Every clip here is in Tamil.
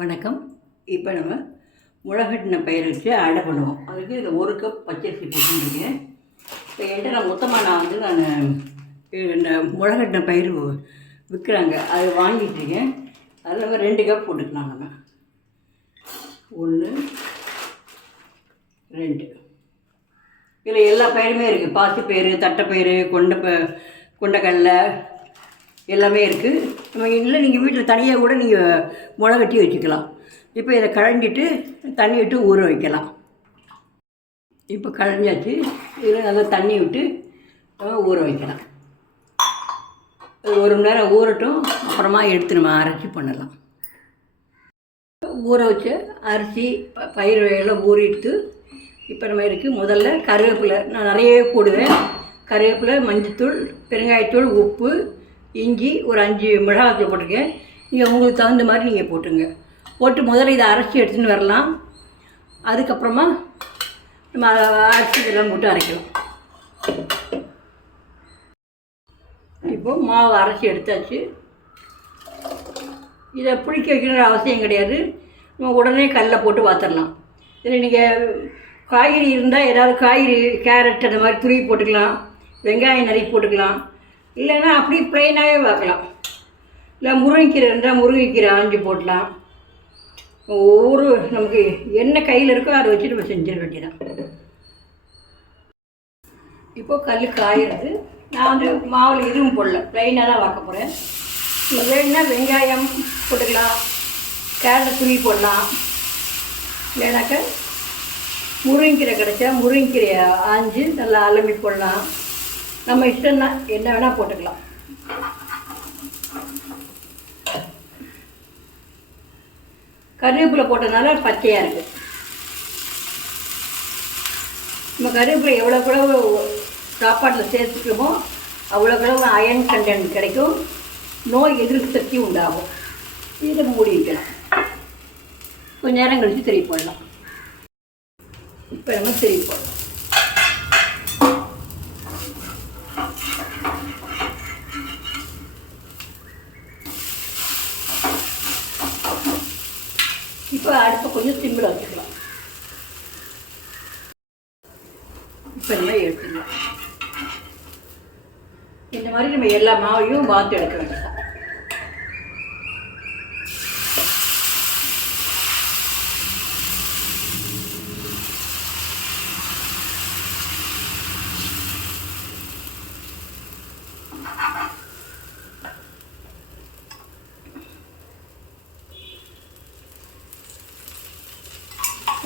வணக்கம். இப்போ நம்ம முளைகட்டின பயிர் வச்சு அடை பண்ணுவோம். அதுக்கு இதில் 1 கப் பச்சரிசி போட்டுருக்கேன். இப்போ என்கிட்ட நான் இந்த முளைகட்டின பயிர் விற்கிறாங்க, அது வாங்கிட்டுருக்கேன். அதில் நம்ம 2 கப் போட்டுக்கலாம். நம்ம 1 2 இதில் எல்லா பயிருமே இருக்குது. பாசிப்பயிறு, தட்டைப்பயிறு, கொண்டைக்கடலை எல்லாமே இருக்குது. நம்ம இல்லை நீங்கள் வீட்டில் தனியாக கூட நீங்கள் முளை கட்டி வச்சுக்கலாம். இப்போ இதை களைஞ்சிட்டு தண்ணி விட்டு ஊற வைக்கலாம். இப்போ களைஞ்சாச்சு. இதில் நல்லா தண்ணி விட்டு ஊற வைக்கலாம். 1 மணி நேரம் ஊறட்டும். அப்புறமா எடுத்து நம்ம அரைச்சி பண்ணலாம். ஊற வச்ச அரிசி பயிர் எல்லாம் ஊறிட்டு இப்போ நம்ம இருக்குது. முதல்ல கருவேப்பிலை நான் நிறைய போடுவேன். கருவேப்பிலை, மஞ்சத்தூள், பெருங்காயத்தூள், உப்பு, இஞ்சி, ஒரு 5 மிளகாத்தூள் போட்டிருக்கேன். நீங்கள் உங்களுக்கு தகுந்த மாதிரி நீங்கள் போட்டுங்க. போட்டு முதல்ல இதை அரைச்சி எடுத்துன்னு வரலாம். அதுக்கப்புறமா நம்ம அரிசி இதெல்லாம் போட்டு அரைக்கலாம். இப்போது மாவு அரைச்சி எடுத்தாச்சு. இதை புளிக்க வைக்கிற அவசியம் கிடையாது. நம்ம உடனே கல்லில் போட்டு வாத்திடலாம். இதில் நீங்கள் காய்கறி இருந்தால் ஏதாவது காய்கறி, கேரட் அந்த மாதிரி துருவி போட்டுக்கலாம். வெங்காயம் நிறைய போட்டுக்கலாம். இல்லைன்னா அப்படி ப்ளைனாகவே பார்க்கலாம். இல்லை முருங்கைக்கீரை இருந்தால் முருங்கைக்கீரை ஆஞ்சி போடலாம். ஒவ்வொரு நமக்கு என்ன கையில் இருக்கோ அதை வச்சு நம்ம செஞ்சிட வேண்டியதான். இப்போது கல் காயிறது. நான் மாவில் எதுவும் போடல, ப்ளைனாக தான் வாக்க போகிறேன். வேணுன்னா வெங்காயம் போட்டுக்கலாம், கேரட் துருவி போடலாம். இல்லைனாக்கா முருங்கைக்கீரை கிடச்சா முருங்கைக்கீரையை ஆஞ்சி நல்லா அலம்பி போடலாம். நம்ம இஷ்டம்தான், என்ன வேணால் போட்டுக்கலாம். கருவேப்பிலை போட்டதுனால பச்சையாக இருக்குது. நம்ம கருவேப்பிலை எவ்வளோ சாப்பாட்டில் சேர்த்துக்கிறோமோ அவ்வளோ அயன் கண்டென்ட் கிடைக்கும். நோய் எதிர்ப்பு சக்தி உண்டாகும். இதை மூடி வைக்கலாம். கொஞ்சம் நேரம் கழித்து திருப்பி போடலாம். இப்போ நம்ம திருப்பி போடலாம். இப்போ அடுப்பை கொஞ்சம் சிம்பிளாக வச்சுக்கலாம். இப்போ நம்ம எடுத்துக்கலாம். இந்த மாதிரி நம்ம எல்லா மாவையும் வாத்து எடுக்க வேண்டியதான்.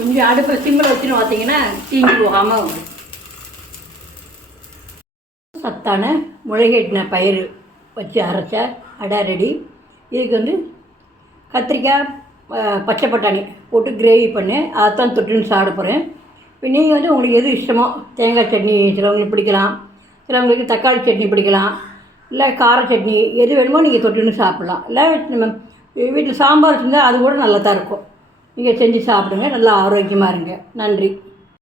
கொஞ்சம் அடுப்பை சிம்மில் வச்சுன்னு பார்த்தீங்கன்னா தீஞ்சு போகாமல் வரும். சத்தான முளைகட்டின பயிர் வச்சு அரைச்ச அடை ரெடி. இதுக்கு கத்திரிக்காய், பச்சை பட்டாணி போட்டு கிரேவி பண்ணி அதைத்தான் தொட்டுன்னு சாப்பிட போகிறேன். இப்போ நீங்கள் உங்களுக்கு எது இஷ்டமோ, தேங்காய் சட்னி சிலவங்களுக்கு பிடிக்கலாம், சிலவங்களுக்கு தக்காளி சட்னி பிடிக்கலாம், இல்லை கார சட்னி எது வேணுமோ நீங்கள் தொட்டுன்னு சாப்பிட்லாம். இல்லை நம்ம வீட்டில் சாம்பார் இருந்தால் அது கூட நல்லா தான் இருக்கும். நீங்கள் செஞ்சு சாப்பிடுங்க. நல்லா ஆரோக்கியமாக இருங்க. நன்றி.